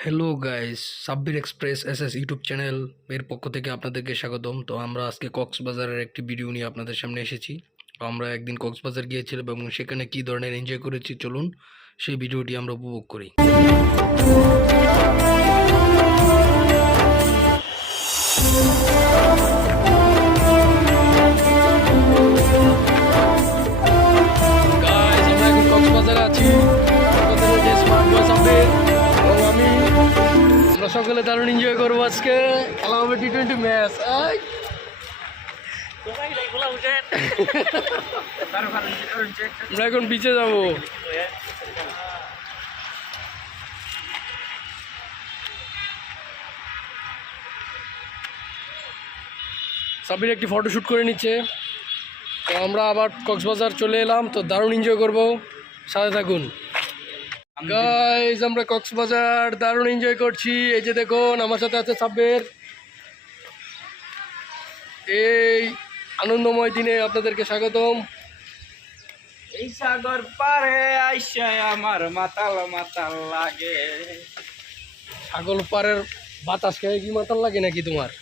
Hello guys, Sabbir express SS YouTube channel এর পক্ষ থেকে আপনাদেরকে স্বাগতম। তো আমরা আজকে কক্সবাজারের একটি ভিডিও নিয়ে আপনাদের সামনে এসেছি। তো আমরা একদিন কক্সবাজার গিয়েছিলাম এবং সেখানে কী ধরনের এনজয় করেছি চলুন সেই ভিডিওটি আমরা উপভোগ করি। গাইস, আমরা এখন কক্সবাজারে আছি। আমাদের যে স্মার্ট বয় সাব্বির এবং আমি, আমরা সকলে দারুণ এনজয় করবো। আজকে খেলা হবে টি-20 ম্যাচ। আমরা এখন বিচে যাবো। সাব্বির একটি ফটোশ্যুট করে নিচ্ছে। তো আমরা আবার কক্সবাজার চলে এলাম, তো দারুণ এনজয় করবো, সাথে থাকুন। গাইস, আমরা কক্সবাজার দারুণ এনজয় করছি। এই যে দেখুন, আমার সাথে আছে সাব্বির। এই আনন্দময় দিনে আপনাদেরকে স্বাগতম। এই সাগর পারে আইসা আমার মাতাল মাতাল লাগে। ছাগল পাড়ের বাতাস খেয়ে কি মাতাল লাগে নাকি তোমার?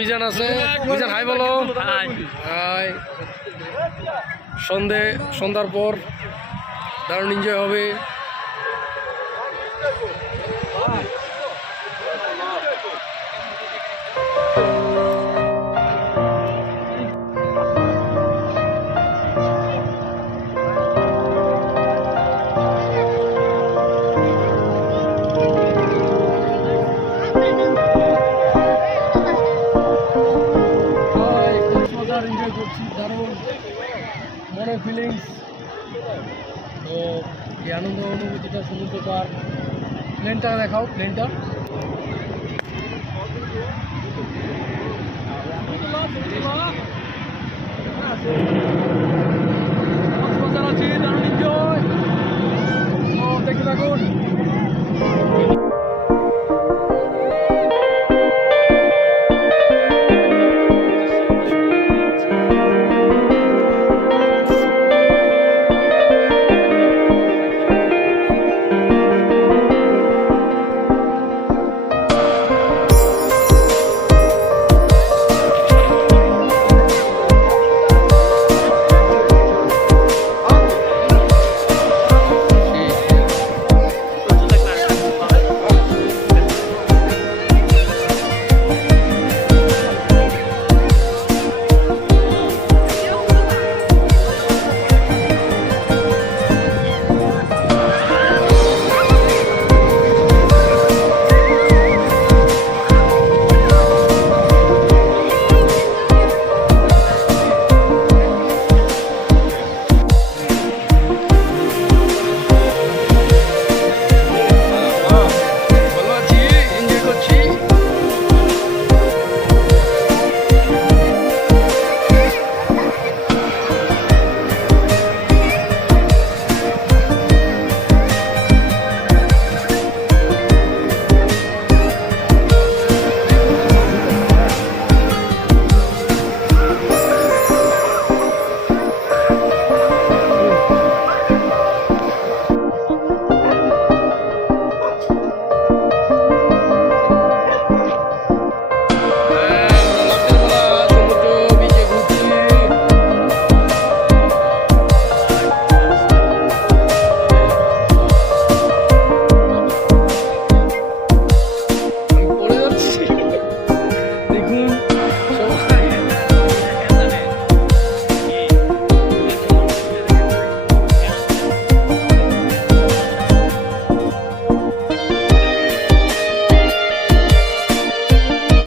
মিজান আছে। মিজান হাই বলো। হাই। সন্ধ্যার পর দারুণ এনজয় হবে। এনজয় করছি, দারুণ মনের ফিলিংস। তো এই আনন্দ অনুভূতিটা সমুদ্র পার। প্লেনটা দেখাও, প্লেনটা। আছি, দারুণ এনজয়। তো দেখতে থাকুন। দেখুন